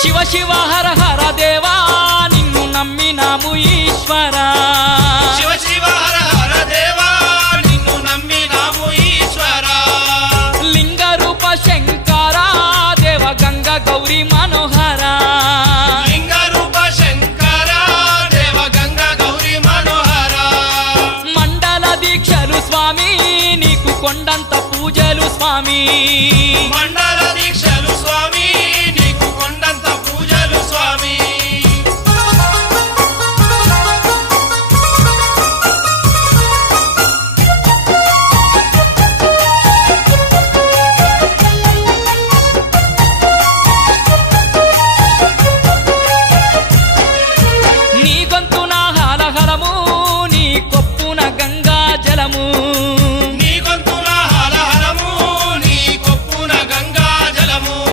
శివ శివ హర హర దేవా నిన్ను నమ్మినాము ఈశ్వరా శివ శివ హర హర దేవా నిన్ను నమ్మినాము ఈశ్వరా లింగ రూప శంకరా దేవ గంగ గౌరీ మనోహరా లింగ రూప శంకరా దేవ గంగ గౌరీ మనోహరా మండల దీక్షలు స్వామి నీకు కొండంత పూజలు స్వామి